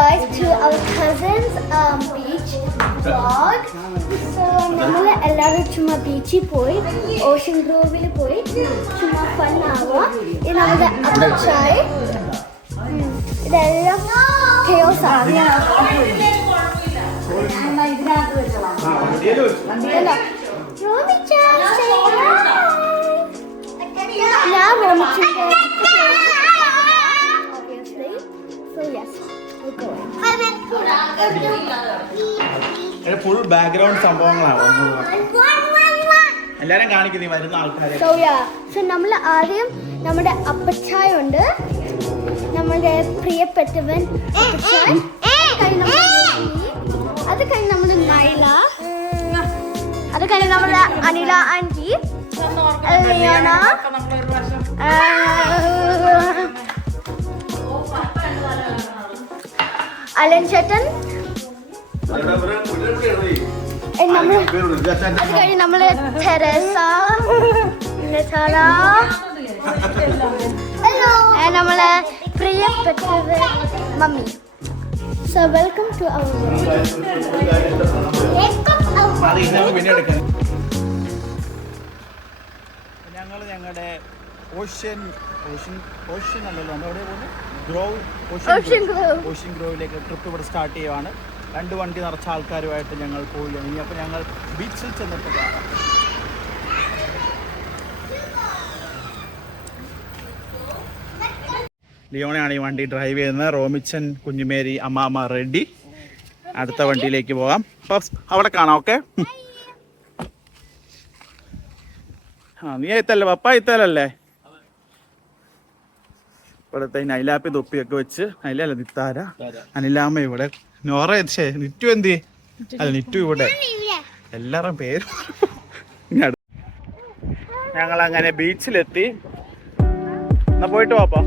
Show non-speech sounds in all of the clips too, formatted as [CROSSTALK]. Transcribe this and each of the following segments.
guys to our cousin's um, beach vlog. So നമ്മൾ എല്ലാവരും ചുമ്മാ ബീച്ചിൽ പോയി ഓഷ്യൻ ഗ്രോവിൽ പോയി ചുമ്മാ ഫൺ ആവുക ഇത് നമ്മുടെ അപ്പച്ചായ ഇതെല്ലാം chaos ആണ് ഇതല്ലോ. റോമിച്ച, say hi. ഞാൻ റോമിച്ചിന്റെ Full background സംഭവങ്ങളാണ് എല്ലാരും കാണിക്കും നീ വരുന്ന ആൾക്കാരെ. സോയാ സോ നമ്മൾ ആദ്യം നമ്മുടെ അപ്പച്ചായ ഉണ്ട്. നമ്മുടെ പ്രിയപ്പെട്ടവൻ അത് കഴിഞ്ഞ് നമ്മുടെ നൈല അത് കഴിഞ്ഞ് നമ്മുടെ അനില ആന്റി. ലിയോണ അലൻ ചേട്ടൻ. നമ്മൾ അത് കഴിഞ്ഞ് നമ്മൾ തെരേസ നമ്മളെ പ്രിയപ്പെട്ടത് mummy. So welcome to our ഞങ്ങൾ ഞങ്ങളുടെ ഓഷ്യൻ ഓഷ്യൻ ഓഷ്യൻ അല്ലല്ലോ. നമ്മൾ എവിടെ പോകുന്നത് ഗ്രോവ് ഓഷ്യൻ ഗ്രോവ് ഓഷ്യൻ ഗ്രോവിലേക്ക് ട്രിപ്പ് ഇവിടെ സ്റ്റാർട്ട് ചെയ്യുവാണ്. രണ്ട് വണ്ടി നിറച്ച ആൾക്കാരുമായിട്ട് ഞങ്ങൾ പോവുകയാണ്. ഇനി അപ്പോൾ ഞങ്ങൾ ബീച്ചിൽ ചെന്നിട്ട് കാണാം. ലിയോണയാണ് ഈ വണ്ടി ഡ്രൈവ് ചെയ്യുന്നത്. റോമിച്ചൻ കുഞ്ഞുമേരി അമ്മാമ്മ റെഡി അടുത്ത വണ്ടിയിലേക്ക് പോകാം. അപ്പോൾ അവിടെ കാണാം ഓക്കെ ആ നീ എത്തല്ലേ പപ്പ എത്തലല്ലേ ഇവിടുത്തെ നൈലാപ്പി തൊപ്പിയൊക്കെ വെച്ച് നൈലല്ല നിത്താര. അനിലാമ്മ ഇവിടെ. നോറ ഛേ, നിറ്റു എന്തി? അല്ല നിറ്റു ഇവിടെ. എല്ലാവരും പേര്. ഞങ്ങൾ അങ്ങനെ ബീച്ചിലെത്തി എന്നാ പോയിട്ട് വാപ്പാ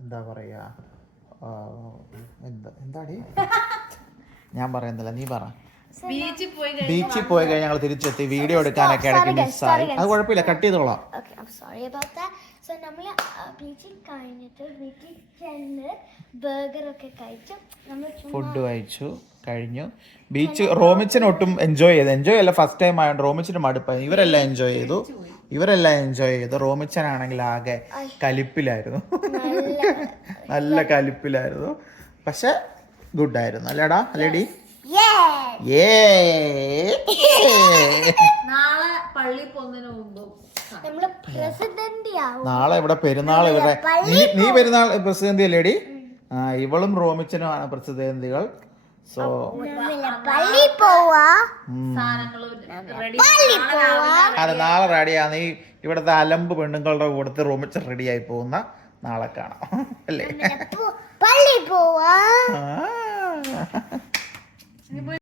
എന്താ പറയാ എന്താ എന്താടി? ഞാൻ പറയുന്നില്ല നീ പറ. ബീച്ചിൽ പോയി കഴിഞ്ഞാൽ ഞങ്ങൾ തിരിച്ചെത്തി. വീഡിയോ എടുക്കാനൊക്കെ ഇടയ്ക്ക് മിസ്സായി. അത് കുഴപ്പമില്ല കട്ട് ചെയ്തോളാം. Okay I'm sorry about that so നമ്മൾ ബീച്ചിൽ കഴിഞ്ഞിട്ട് വീട്ടിൽ ചെന്ന് ബർഗർ ഒക്കെ കഴിച്ചു. നമ്മൾ ഫുഡ് കഴിച്ചു. കഴിഞ്ഞു. ബീച്ച് റോമിച്ചൻ ഒട്ടും എൻജോയ് ചെയ്തു. എൻജോയ് അല്ല ഫസ്റ്റ് ടൈം ആയതുകൊണ്ട് റോമിച്ചിന് മടുപ്പായി. ഇവരെല്ലാം എൻജോയ് ചെയ്തു. ഇവരെല്ലാം എൻജോയ് ചെയ്തു. റോമിച്ചൻ ആണെങ്കിൽ ആകെ കലിപ്പിലായിരുന്നു. നല്ല കലിപ്പിലായിരുന്നു. പക്ഷെ ഗുഡ് ആയിരുന്നു അല്ലേടാ? അല്ലേടി [LAUGHS] നാളെ പള്ളി പോകുന്നതിന് മുമ്പ് നമ്മൾ പ്രസിഡന്റ് ആവും. നാളെ ഇവിടെ പെരുന്നാൾ ഇവിടെ. നീ പെരുന്നാൾ പ്രസിദ്ധന്തി അല്ലേടി? ആ ഇവളും റോമിച്ചനുമാണ് പ്രതിനിധികൾ സോ പള്ളി പോവാ. റെഡി അത് നാളെ റെഡിയാ നീ ഇവിടുത്തെ അലമ്പ് പെണ്ണുങ്ങളുടെ കൂടത്ത് റെഡി റെഡിയായി പോകുന്ന നാളെ കാണാം. അല്ലേ? പള്ളി പോവാ. ഞങ്ങൾ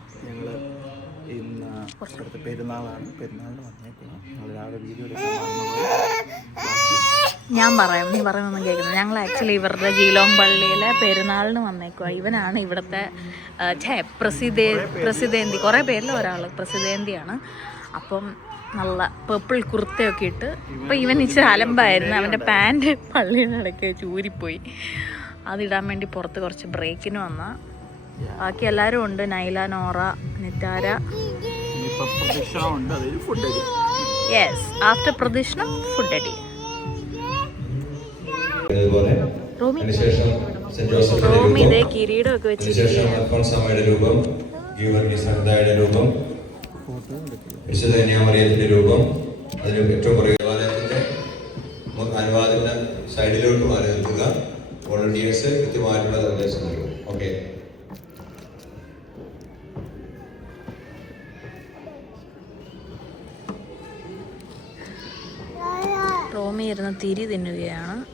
ഇന്ന് ഇവിടുത്തെ പെരുന്നാളാണ്. പെരുന്നാളിന് വന്നേക്കണം ഞങ്ങൾ രാവിലെ വീഡിയോ ഞാൻ പറയാം നീ പറയുന്നൊന്നും കേൾക്കുന്നത് ഞങ്ങൾ ആക്ച്വലി ഇവരുടെ ജീലോം പള്ളിയിലെ പെരുന്നാളിന് വന്നേക്കുക ഇവനാണ് ഇവിടുത്തെ ഛേ പ്രസിദ്ധേ പ്രസിദ്ധേന്തി കുറേ പേരിൽ ഒരാൾ പ്രസിദ്ധേന്തിയാണ് അപ്പം നല്ല പേർപ്പിൾ കുർത്തയൊക്കെ ഇട്ട് അപ്പം ഇവൻ ഇച്ചിരി അലമ്പായിരുന്നു. അവന്റെ പാന്റ് പള്ളിയുടെ ഇടയ്ക്ക് ചൂരിപ്പോയി. അതിടാൻ വേണ്ടി പുറത്ത് കുറച്ച് ബ്രേക്കിന് വന്ന. ബാക്കി എല്ലാവരും ഉണ്ട്. Naila Nora Nitara. Yes after പ്രദക്ഷിണം ഫുഡ് അടി. അതുപോലെ അതിനുശേഷം സെന്റ് ജോസഫിന്റെ രൂപം. അതിനുശേഷം അൽഫോൻസാമയുടെ രൂപം ഗീവർഗീസ് സമുദായയുടെ രൂപം വിശുദ്ധ കന്യാമറിയത്തിന്റെ രൂപം അതിന് ഏറ്റവും പുറകെ ദേവാലയത്തിന്റെ അനുവാദത്തിന്റെ അനുവാദത്തിന് സൈഡിലോട്ട് മാറി നിൽക്കുക. വോളണ്ടിയേഴ്സ് കൃത്യമായിട്ടുള്ള നിർദ്ദേശം നൽകും. ഓക്കെ. റോമി ഇരുന്ന് തിരി തിന്നുകയാണ്.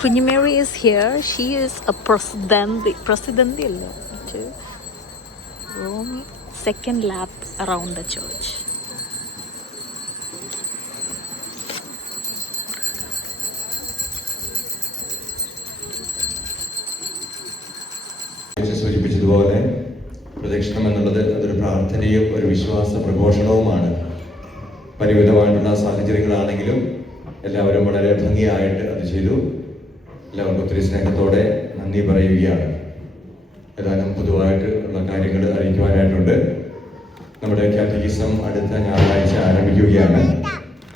Kunjumary is here she is a പ്രസിഡന്തി പ്രസിഡന്തി അല്ല Romy second lap around the church സൂചിപ്പിച്ചതുപോലെ പ്രദക്ഷിണം എന്നുള്ളത് അതൊരു പ്രാർത്ഥനയും ഒരു വിശ്വാസ പ്രഘോഷണവുമാണ്. പരിമിതമായിട്ടുള്ള സാഹചര്യങ്ങളാണെങ്കിലും എല്ലാവരും വളരെ ഭംഗിയായിട്ട് അത് ചെയ്തു. എല്ലാവർക്കും ഒത്തിരി സ്നേഹത്തോടെ നന്ദി പറയുകയാണ്. ഏതാനും പൊതുവായിട്ട് ഉള്ള കാര്യങ്ങൾ അറിയിക്കുവാനായിട്ടുണ്ട്. നമ്മുടെ കാറ്റഗിസം അടുത്ത ഞായറാഴ്ച ആരംഭിക്കുകയാണ്.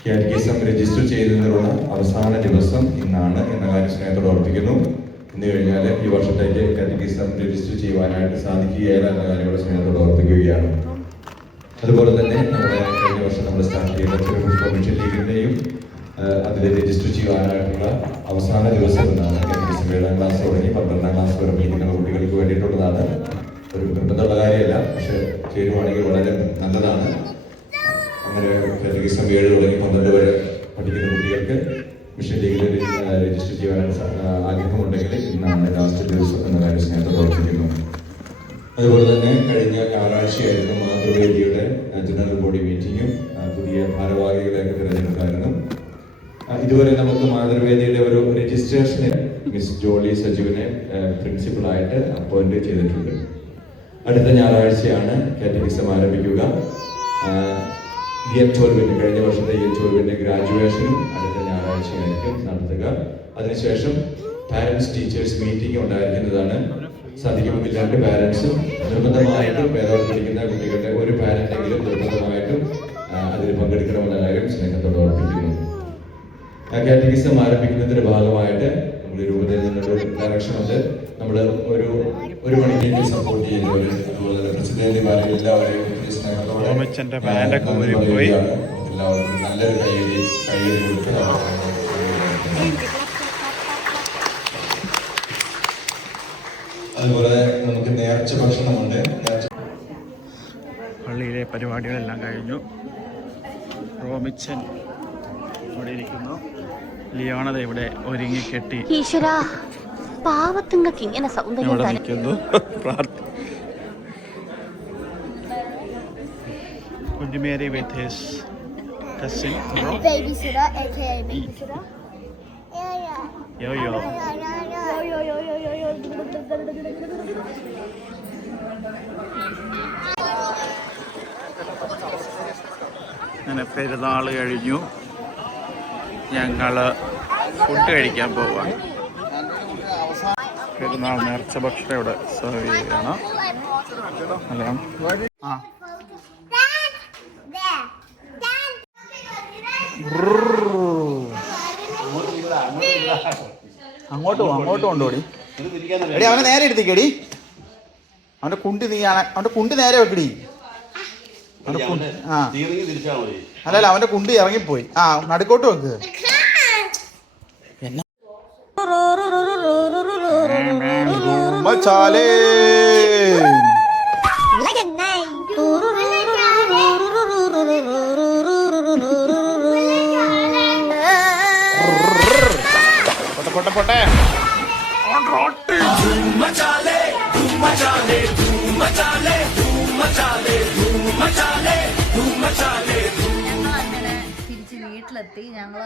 കാറ്റഗിസം രജിസ്റ്റർ ചെയ്യുന്നതിനുള്ള അവസാന ദിവസം ഇന്നാണ് എന്ന കാര്യം സ്നേഹത്തോടെ ഓർപ്പിക്കുന്നു. ഇന്ന് കഴിഞ്ഞാൽ ഈ വർഷത്തേക്ക് കാറ്റഗിസം രജിസ്റ്റർ ചെയ്യുവാനായിട്ട് സാധിക്കുകയില്ല എന്ന കാര്യം കൂടെ സ്നേഹത്തോടെ ഓർപ്പിക്കുകയാണ്. അതുപോലെ തന്നെ നമ്മുടെ കഴിഞ്ഞ വർഷം നമ്മൾ സ്റ്റാർട്ട് ചെയ്ത ചെറുപുഷ്പ മിഷൻ ലീഗിന്റെയും അതിൽ രജിസ്റ്റർ ചെയ്യുവാനായിട്ടുള്ള അവസാന ദിവസം എന്നാണ് കാറ്റഗിസം ഏഴാം ക്ലാസ് തുടങ്ങി. പന്ത്രണ്ടാം ക്ലാസ് വരെ പഠിക്കുന്ന കുട്ടികൾക്ക് വേണ്ടിയിട്ടുള്ളതാണ്. ഒരു നിർബന്ധമുള്ള കാര്യമല്ല. പക്ഷെ ചേരുവാണെങ്കിൽ വളരെ നല്ലതാണ്. അങ്ങനെ ദിവസം ഏഴ് തുടങ്ങി പന്ത്രണ്ട് വരെ പഠിക്കുന്ന കുട്ടികൾക്ക് മിഷൻ ലീഗിൽ രജിസ്റ്റർ ചെയ്യാനായിട്ട് ആഗ്രഹമുണ്ടെങ്കിൽ ഇന്നാണ് ലാസ്റ്റ് ദിവസം എന്ന കാര്യം സ്നേഹത്തെ പ്രവർത്തിക്കുന്നു അതുപോലെ തന്നെ കഴിഞ്ഞ ഞായറാഴ്ചയായിരുന്നു മാതൃവേദിയുടെ ജനറൽ ബോഡി മീറ്റിങ്ങും പുതിയ ഭാരവാഹികളെയൊക്കെ തിരഞ്ഞെടുത്തായിരുന്നു. ഇതുവരെ നമുക്ക് മാതൃവേദിയുടെ ഒരു രജിസ്ട്രേഷന് മിസ് ജോളി സജുവിനെ പ്രിൻസിപ്പളായിട്ട് അപ്പോയിന്റ് ചെയ്തിട്ടുണ്ട്. അടുത്ത ഞായറാഴ്ചയാണ് കാറ്റഗിസം ആരംഭിക്കുക. ഇയർ ട്വൽവിന് കഴിഞ്ഞ വർഷത്തെ ഇയർ ട്വൽവിന്റെ ഗ്രാജുവേഷനും അടുത്ത ഞായറാഴ്ചയായിരിക്കും നടത്തുക. അതിനുശേഷം പാരന്റ്സ് ടീച്ചേഴ്സ് മീറ്റിംഗ് ഉണ്ടായിരിക്കുന്നതാണ്. സാധിക്കുമെങ്കിൽ രണ്ട് പാരന്റ്സും നിർബന്ധമായിട്ടും വേദോട് കുട്ടികളുടെ ഒരു പാരന്റെങ്കിലും നിർബന്ധമായിട്ടും അതിൽ പങ്കെടുക്കണമെന്ന കാര്യം സ്നേഹത്തോടെ ഓർപ്പിക്കുന്നു. കാറ്റഗിസം ആരംഭിക്കുന്നതിന്റെ ഭാഗമായിട്ട് നമ്മുടെ രൂപതയിൽ നിന്നൊരു ഡയറക്ഷൻ ഉണ്ട്. നമ്മൾ ഒരു ഒരു മണിക്കേക്ക് സപ്പോർട്ട് ചെയ്യുന്നവർ അതുപോലെ തന്നെ എല്ലാവരെയും. എല്ലാവർക്കും നല്ലൊരു കൈയടി കൈയടി കൊടുത്ത് നമുക്ക് അതുപോലെ നമുക്ക് നേർച്ച ഭക്ഷണമുണ്ട്. പള്ളിയിലെ പരിപാടികളെല്ലാം കഴിഞ്ഞു. റോമിച്ചൻ ഇവിടെ ഇരിക്കുന്നു. ലിയോണത ഇവിടെ ഒരുങ്ങി കെട്ടി. ഈശ്വരാ പാവത്തുങ്ങൾക്ക് ഇങ്ങനെ സൗന്ദര്യം Kunjumary with his Babysitter, aka babysitter. yo, yo. അങ്ങനെ പെരുന്നാൾ കഴിഞ്ഞു. ഞങ്ങൾ ഫുഡ് കഴിക്കാൻ പോവാ. പെരുന്നാൾ നേർച്ച ഭക്ഷണം ഇവിടെ സെർവ് ചെയ്യണം. ആ. അങ്ങോട്ട് പോ അങ്ങോട്ട് കൊണ്ടുപോടി എടി അവനെ നേരെ എടുത്തേക്കടി അവന്റെ കുണ്ടി നീ അവന്റെ കുണ്ടി നേരെ വെക്കടി ആ. അല്ലല്ല അവന്റെ കുണ്ടി ഇറങ്ങിപ്പോയി. ആ നടുക്കോട്ട് വെക്ക് എന്നാ മച്ചാലേ. പോട്ടെ പോട്ടെ പോട്ടെ അങ്ങനെ തിരിച്ച് വീട്ടിലെത്തി. ഞങ്ങൾ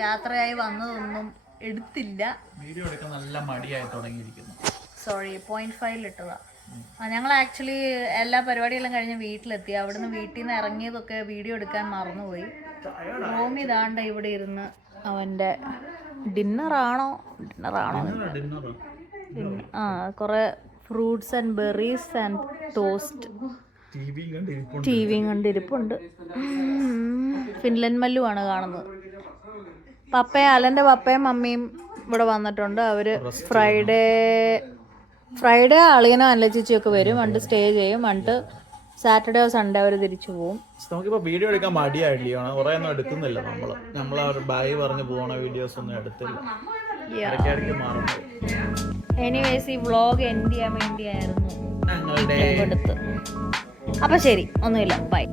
യാത്രയായി വന്നതൊന്നും എടുത്തില്ല. വീഡിയോ എടുക്കാൻ നല്ല മടിയായി തുടങ്ങിയിരിക്കുന്നു. സോറി പോയിന്റ് ഫൈവിൽ ഇട്ടതാ. ആ ഞങ്ങൾ ആക്ച്വലി എല്ലാ പരിപാടികളും കഴിഞ്ഞ് വീട്ടിലെത്തി. അവിടുന്ന് വീട്ടിൽ നിന്ന് ഇറങ്ങിയതൊക്കെ വീഡിയോ എടുക്കാൻ മറന്നുപോയി. റോമി ദാണ്ട ഇവിടെ ഇരുന്ന് അവന്റെ ഡിന്നറാണോ? ഡിന്നറാണോ ഡിന്നറോ ആ കുറേ fruits and berries and toast. T വിയും കണ്ടിരിപ്പുണ്ട്. ഫിൻലൻഡ് മല്ലുവാണ് കാണുന്നത്. പപ്പയും അലന്റെ പപ്പയും മമ്മിയും ഇവിടെ വന്നിട്ടുണ്ട്. അവർ ഫ്രൈഡേ ഫ്രൈഡേ അളിയനോ അനലച്ചിച്ചിയൊക്കെ വരും. വണ്ട് സ്റ്റേ ചെയ്യും. വണ്ട് സാറ്റർഡേ സൺഡേ അവർ തിരിച്ചു പോകും നമുക്കിപ്പോൾ വീഡിയോ എടുക്കാൻ മടിയായിട്ടില്ല കുറേ ഒന്നും എടുക്കുന്നില്ല നമ്മൾ നമ്മൾ ബായി പറഞ്ഞു പോകണ വീഡിയോസ് ഒന്നും എടുത്തില്ല. ഇടയ്ക്കിടയ്ക്ക് മാറുന്നത് എനിവേസ് ഈ വ്ളോഗ് എൻഡ് ചെയ്യാൻ വേണ്ടിയായിരുന്നു എടുത്ത് അപ്പൊ ശരി ഒന്നുമില്ല. ബൈ